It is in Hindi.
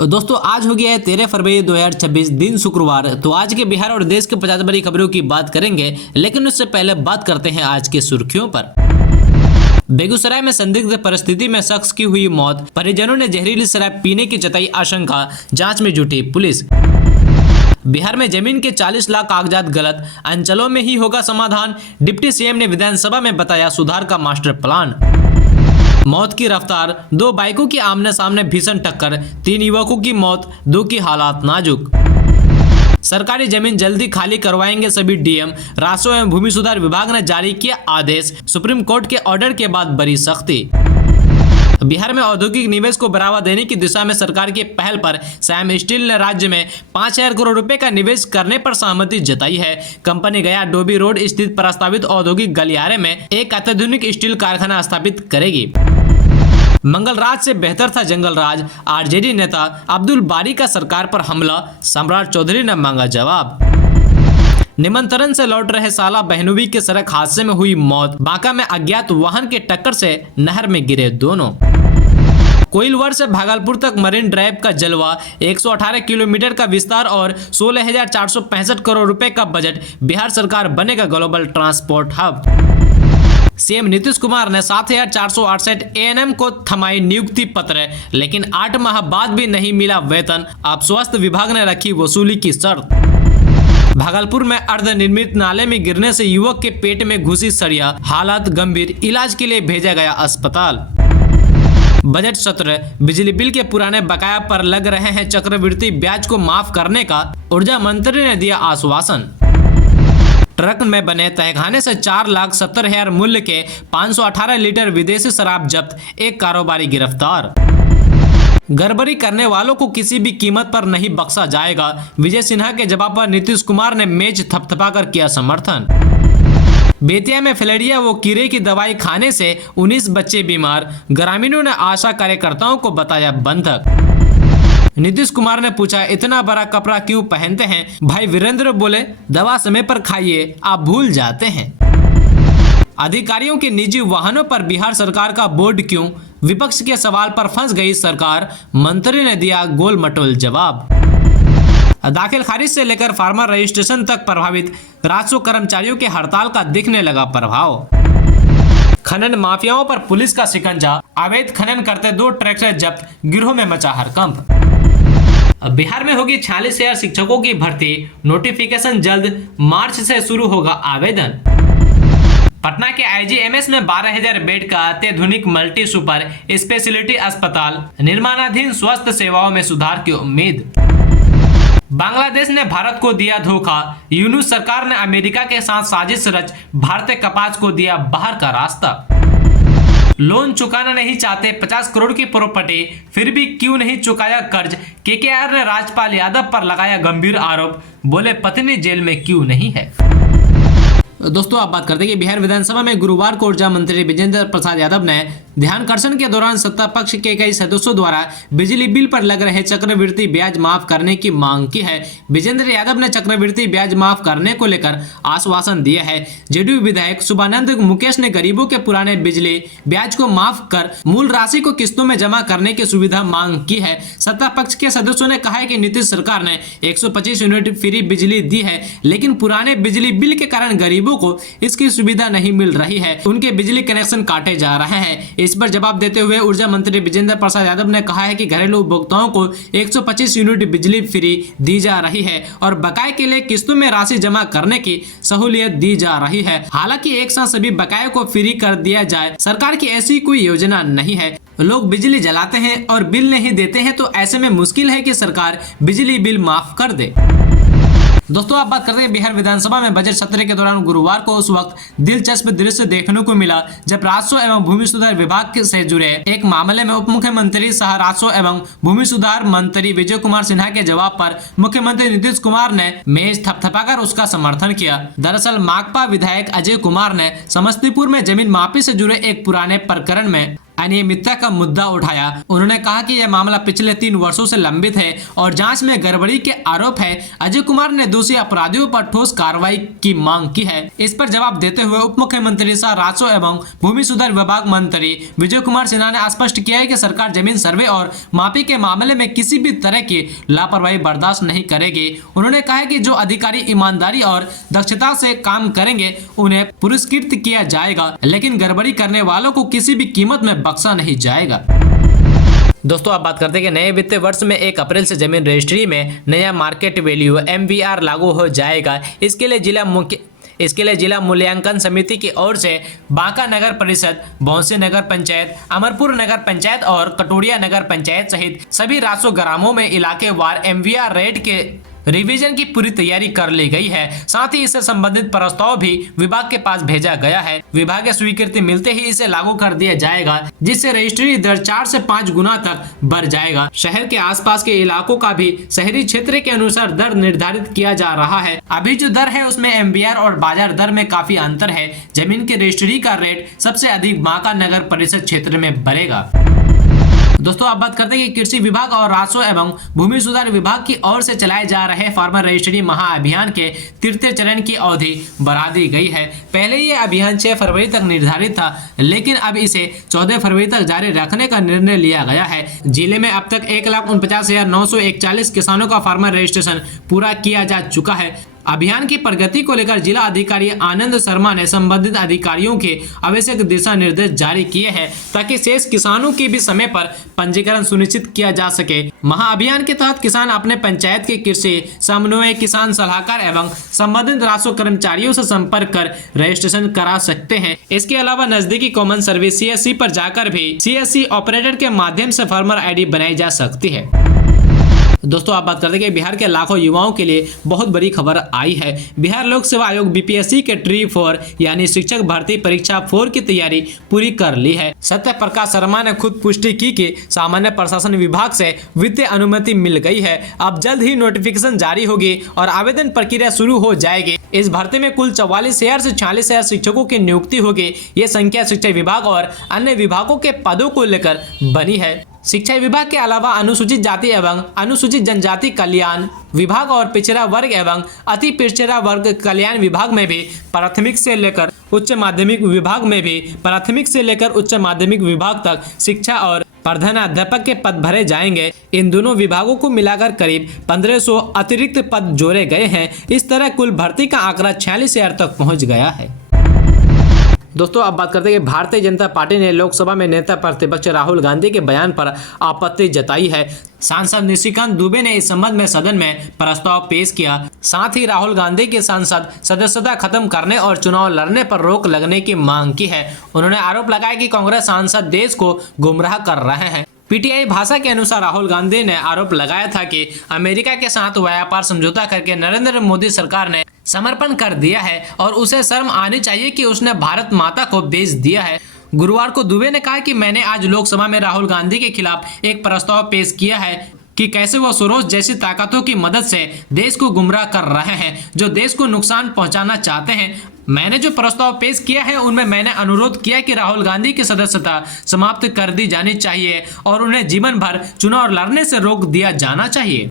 दोस्तों आज हो गया है 13 फरवरी 2026 दिन शुक्रवार। तो आज के बिहार और देश के 50 बड़ी खबरों की बात करेंगे, लेकिन उससे पहले बात करते हैं आज के सुर्खियों पर। बेगूसराय में संदिग्ध परिस्थिति में शख्स की हुई मौत, परिजनों ने जहरीली शराब पीने की जताई आशंका, जांच में जुटी पुलिस। बिहार में जमीन के 40 लाख कागजात गलत, अंचलों में ही होगा समाधान, डिप्टी सीएम ने विधानसभा में बताया सुधार का मास्टर प्लान। मौत की रफ्तार, 2 बाइकों की आमने सामने भीषण टक्कर, 3 युवकों की मौत, 2 की हालात नाजुक। सरकारी जमीन जल्दी खाली करवाएंगे सभी डीएम, राजस्व एवं भूमि सुधार विभाग ने जारी किया आदेश, सुप्रीम कोर्ट के ऑर्डर के बाद बड़ी सख्ती। बिहार में औद्योगिक निवेश को बढ़ावा देने की दिशा में सरकार की पहल पर सैम स्टील ने राज्य में 5,000 करोड़ रुपए का निवेश करने पर सहमति जताई है। कंपनी गया डोबी रोड स्थित प्रस्तावित औद्योगिक गलियारे में एक अत्याधुनिक स्टील कारखाना स्थापित करेगी। मंगलराज से बेहतर था जंगलराज, आरजेडी नेता अब्दुल बारी का सरकार पर हमला, सम्राट चौधरी ने मांगा जवाब। निमंत्रण से लौट रहे साला बहनोई के सड़क हादसे में हुई मौत, बांका में अज्ञात वाहन के टक्कर से नहर में गिरे दोनों। कोइलवर से भागलपुर तक मरीन ड्राइव का जलवा, 118 किलोमीटर का विस्तार और 16,465 करोड़ रुपए का बजट, बिहार सरकार बनेगा global transport hub. CM Nitish Kumar ने 7,468 एएनएम को थमाई नियुक्ति पत्र, लेकिन 8 माह बाद भी नहीं मिला वेतन, अब स्वास्थ्य विभाग ने रखी वसूली की शर्त। भागलपुर में अर्धनिर्मित नाले में गिरने से युवक के पेट में घुसी सरिया, हालत गंभीर, इलाज के लिए भेजा गया अस्पताल। बजट सत्र, बिजली बिल के पुराने बकाया पर लग रहे हैं चक्रवृद्धि ब्याज को माफ करने का, ऊर्जा मंत्री ने दिया आश्वासन। ट्रक में बने तहखाने से 4,70,000 मूल्य के 518 लीटर विदेशी शराब जब्त, एक कारोबारी गिरफ्तार। गड़बड़ी करने वालों को किसी भी कीमत पर नहीं बख्शा जाएगा, विजय सिन्हा के जवाब पर नीतीश कुमार ने मेज थपथपाकर किया समर्थन। बेतिया में फिलेरिया व कीड़े की दवाई खाने से 19 बच्चे बीमार, ग्रामीणों ने आशा कार्यकर्ताओं को बताया बंधक। नीतीश कुमार ने पूछा इतना बड़ा कपड़ा क्यों पहनते हैं, भाई वीरेंद्र बोले दवा समय पर खाइए, आप भूल जाते हैं। अधिकारियों के निजी वाहनों पर बिहार सरकार का बोर्ड क्यों, विपक्ष के सवाल पर फंस गई सरकार, मंत्री ने दिया गोल मटोल जवाब। दाखिल खारिज से लेकर फार्मर रजिस्ट्रेशन तक प्रभावित, राजस्व कर्मचारियों के हड़ताल का दिखने लगा प्रभाव। खनन माफियाओं पर पुलिस का शिकंजा, अवैध खनन करते 2 ट्रैक्टर जब्त, गिरोह में मचा हड़कंप। बिहार में होगी 46,000 शिक्षकों की भर्ती, नोटिफिकेशन जल्द, मार्च से शुरू होगा आवेदन। पटना के आईजीएमएस में 12,000 बेड का अत्याधुनिक मल्टी सुपर स्पेशलिटी अस्पताल, निर्माणाधीन स्वास्थ्य सेवाओं में सुधार की उम्मीद। बांग्लादेश ने भारत को दिया धोखा, यूनुस सरकार ने अमेरिका के साथ साजिश रच भारतीय कपास को दिया बाहर का रास्ता। लोन चुकाना नहीं चाहते 50 करोड़ की प्रॉपर्टी, फिर भी क्यों नहीं चुकाया कर्ज, केकेआर ने राजपाल यादव पर लगाया गंभीर आरोप, बोले पत्नी जेल में क्यों नहीं है। दोस्तों आप बात करते हैं कि बिहार विधानसभा में गुरुवार को ऊर्जा मंत्री विजेंद्र प्रसाद यादव ने ध्यानाकर्षण के दौरान सत्ता पक्ष के कई सदस्यों द्वारा बिजली बिल पर लग रहे चक्रवृद्धि ब्याज माफ करने की मांग की है। विजेंद्र यादव ने चक्रवृद्धि ब्याज माफ करने को लेकर आश्वासन दिया है। जेडीयू विधायक शुभानंद मुकेश ने गरीबों के पुराने बिजली ब्याज को माफ कर मूल राशि को किस्तों में जमा करने की सुविधा मांग की है। सत्ता पक्ष के सदस्यों ने कहा है कि नीतीश सरकार ने 125 यूनिट फ्री बिजली दी है, लेकिन पुराने बिजली बिल के कारण गरीबों को इसकी सुविधा नहीं मिल रही है, उनके बिजली कनेक्शन काटे जा रहे हैं। इस पर जवाब देते हुए ऊर्जा मंत्री विजेंद्र प्रसाद यादव ने कहा है कि घरेलू उपभोक्ताओं को 125 यूनिट बिजली फ्री दी जा रही है और बकाये के लिए किस्तों में राशि जमा करने की सहूलियत दी जा रही है। हालांकि एक साथ सभी बकाये को फ्री कर दिया जाए, सरकार की ऐसी कोई योजना नहीं है। लोग बिजली जलाते हैं और बिल नहीं देते हैं, तो ऐसे में मुश्किल है कि सरकार बिजली बिल माफ कर दे। दोस्तों आप बात करते हैं बिहार विधानसभा में बजट सत्र के दौरान गुरुवार को उस वक्त दिलचस्प दृश्य देखने को मिला जब राजस्व एवं भूमि सुधार विभाग से जुड़े एक मामले में उप मुख्यमंत्री सह राजस्व एवं भूमि सुधार मंत्री विजय कुमार सिन्हा के जवाब पर मुख्यमंत्री नीतीश कुमार ने मेज थपथपाकर उसका समर्थन किया। दरअसल माकपा विधायक अजय कुमार ने समस्तीपुर में जमीन माफी से जुड़े एक पुराने प्रकरण में अनियमितता का मुद्दा उठाया। उन्होंने कहा कि यह मामला पिछले 3 वर्षों से लंबित है और जांच में गड़बड़ी के आरोप है। अजय कुमार ने दोषी अपराधियों पर ठोस कार्रवाई की मांग की है। इस पर जवाब देते हुए उप मुख्यमंत्री सह राजस्व एवं भूमि सुधार विभाग मंत्री विजय कुमार सिन्हा ने स्पष्ट किया है कि सरकार जमीन सर्वे और मापी के मामले में किसी भी तरह की लापरवाही बर्दाश्त नहीं करेगी। उन्होंने कहा कि जो अधिकारी ईमानदारी और दक्षता से काम करेंगे उन्हें पुरस्कृत किया जाएगा, लेकिन गड़बड़ी करने वालों को किसी भी कीमत में बख्शा नहीं जाएगा। दोस्तों, आप बात करते हैं कि नए वित्तीय वर्ष में 1 अप्रैल से जमीन रजिस्ट्री में नया मार्केट वैल्यू MVR लागू हो जाएगा। इसके लिए जिला मूल्यांकन समिति की ओर से बांका नगर परिषद, बौंसी नगर पंचायत, अमरपुर नगर पंचायत और कटोरिया नगर पंचायत सहित सभी राजस्व ग्रामों में इलाके वार MVR रेट के रिवीजन की पूरी तैयारी कर ली गई है। साथ ही इससे संबंधित प्रस्ताव भी विभाग के पास भेजा गया है। विभाग की स्वीकृति मिलते ही इसे लागू कर दिया जाएगा, जिससे रजिस्ट्री दर 4 से 5 गुना तक बढ़ जाएगा। शहर के आसपास के इलाकों का भी शहरी क्षेत्र के अनुसार दर निर्धारित किया जा रहा है। अभी जो दर है उसमें MVR और बाजार दर में काफी अंतर है। जमीन के रजिस्ट्री का रेट सबसे अधिक बांका नगर परिषद क्षेत्र में बढ़ेगा। दोस्तों, अब बात करते हैं कि कृषि विभाग और राजस्व एवं भूमि सुधार विभाग की ओर से चलाए जा रहे फार्मर रजिस्ट्री महाअभियान के 3थे चरण की अवधि बढ़ा दी गई है। पहले ये अभियान 6 फरवरी तक निर्धारित था, लेकिन अब इसे 14 फरवरी तक जारी रखने का निर्णय लिया गया है। जिले में अब तक 1,49,941 किसानों का फार्मर रजिस्ट्रेशन पूरा किया जा चुका है। अभियान की प्रगति को लेकर जिला अधिकारी आनंद शर्मा ने संबंधित अधिकारियों के आवश्यक दिशा निर्देश जारी किए हैं, ताकि शेष किसानों की भी समय पर पंजीकरण सुनिश्चित किया जा सके। महाअभियान के तहत किसान अपने पंचायत के कृषि समन्वय, किसान सलाहकार एवं संबंधित राजस्व कर्मचारियों से संपर्क कर रजिस्ट्रेशन करा सकते हैं। इसके अलावा नजदीकी कॉमन सर्विस CSC पर जाकर भी CSC ऑपरेटर के माध्यम से फार्मर ID बनाई जा सकती है। दोस्तों, आप बात करते हैं कि बिहार के लाखों युवाओं के लिए बहुत बड़ी खबर आई है। बिहार लोक सेवा आयोग BPSC के ट्री 4 यानी शिक्षक भर्ती परीक्षा 4 की तैयारी पूरी कर ली है। सत्य प्रकाश शर्मा ने खुद पुष्टि की कि सामान्य प्रशासन विभाग से वित्तीय अनुमति मिल गई है। अब जल्द ही नोटिफिकेशन जारी होगी और आवेदन प्रक्रिया शुरू हो जाएगी। इस भर्ती में कुल 44,000 से 46,000 शिक्षकों की नियुक्ति होगी। ये संख्या शिक्षा विभाग और अन्य विभागों के पदों को लेकर बनी है। शिक्षा विभाग के अलावा अनुसूचित जाति एवं अनुसूचित जनजाति कल्याण विभाग और पिछड़ा वर्ग एवं अति पिछड़ा वर्ग कल्याण विभाग में भी प्राथमिक से लेकर उच्च माध्यमिक विभाग तक शिक्षा और प्रधानाध्यापक के पद भरे जाएंगे। इन दोनों विभागों को मिलाकर करीब 1500 अतिरिक्त पद जोड़े गए हैं। इस तरह कुल भर्ती का आंकड़ा 46,000 तक पहुंच गया है। दोस्तों, अब बात करते हैं कि भारतीय जनता पार्टी ने लोकसभा में नेता प्रतिपक्ष राहुल गांधी के बयान पर आपत्ति जताई है। सांसद निशिकांत दुबे ने इस संबंध में सदन में प्रस्ताव पेश किया। साथ ही राहुल गांधी की सांसद सदस्यता खत्म करने और चुनाव लड़ने पर रोक लगने की मांग की है। उन्होंने आरोप लगाया कि कांग्रेस सांसद देश को गुमराह कर रहे हैं। PTI भाषा के अनुसार राहुल गांधी ने आरोप लगाया था कि अमेरिका के साथ व्यापार समझौता करके नरेंद्र मोदी सरकार ने समर्पण कर दिया है और उसे शर्म आनी चाहिए कि उसने भारत माता को बेच दिया है। गुरुवार को दुबे ने कहा कि मैंने आज लोकसभा में राहुल गांधी के खिलाफ एक प्रस्ताव पेश किया है कि कैसे वह सोरोस जैसी ताकतों की मदद से देश को गुमराह कर रहे हैं, जो देश को नुकसान पहुंचाना चाहते हैं। मैंने जो प्रस्ताव पेश किया है उनमें मैंने अनुरोध किया कि राहुल गांधी की सदस्यता समाप्त कर दी जानी चाहिए और उन्हें जीवन भर चुनाव लड़ने से रोक दिया जाना चाहिए।